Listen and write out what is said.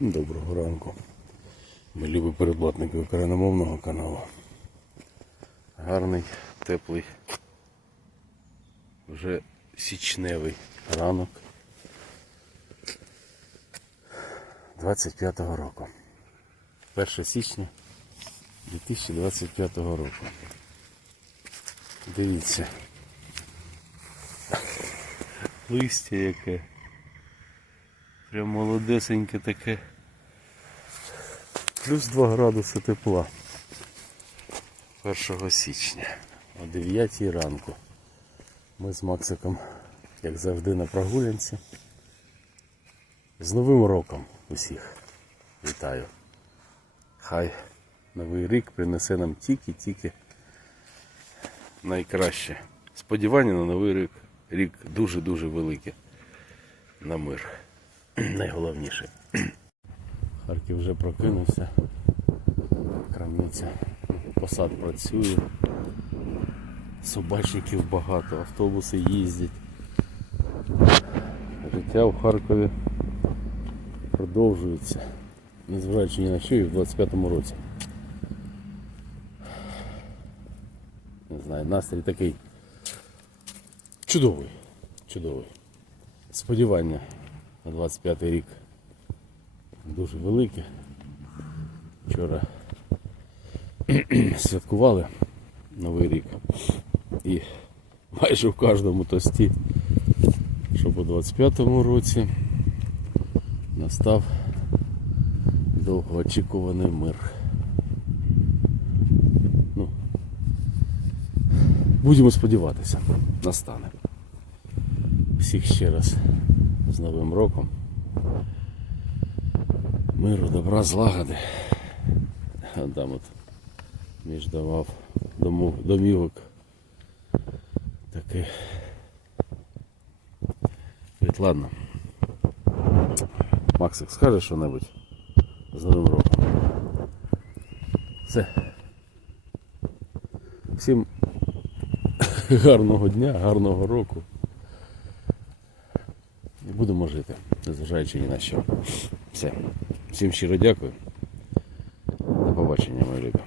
Доброго ранку. Ми любі передплатники україномовного каналу. Гарний, теплий, вже січневий ранок 25-го року. 1 січня 2025 року. Дивіться. Листя яке. Прям молодесеньке таке. Плюс 2 градуси тепла. 1 січня о 9 ранку. Ми з Максиком, як завжди, на прогулянці. З Новим роком усіх вітаю. Хай новий рік принесе нам тільки-тільки найкраще. Сподівання на новий рік. Рік дуже-дуже велике. На мир. Найголовніше. Харків вже прокинувся. Крамниця. Посад працює. Собачників багато, автобуси їздять. Життя в Харкові продовжується. Незважаючи ні на що і в 25-му році. Не знаю, настрій такий чудовий. Чудовий. Сподівання на 25 рік дуже велике. Вчора святкували Новий рік. І майже в кожному тості, щоб у 25-му році настав довгоочікуваний мир. Ну, будемо сподіватися, настане. Всіх ще раз з Новим роком. Миру, добра, злагоди. Там от між давав домівок такий. Ведь ладно. Максик, скажеш що-небудь з Новим роком? Все. Всім гарного дня, гарного року. І будемо жити, незважаючи ні на що. Все. Всім щиро дякую. До побачення, мої любі.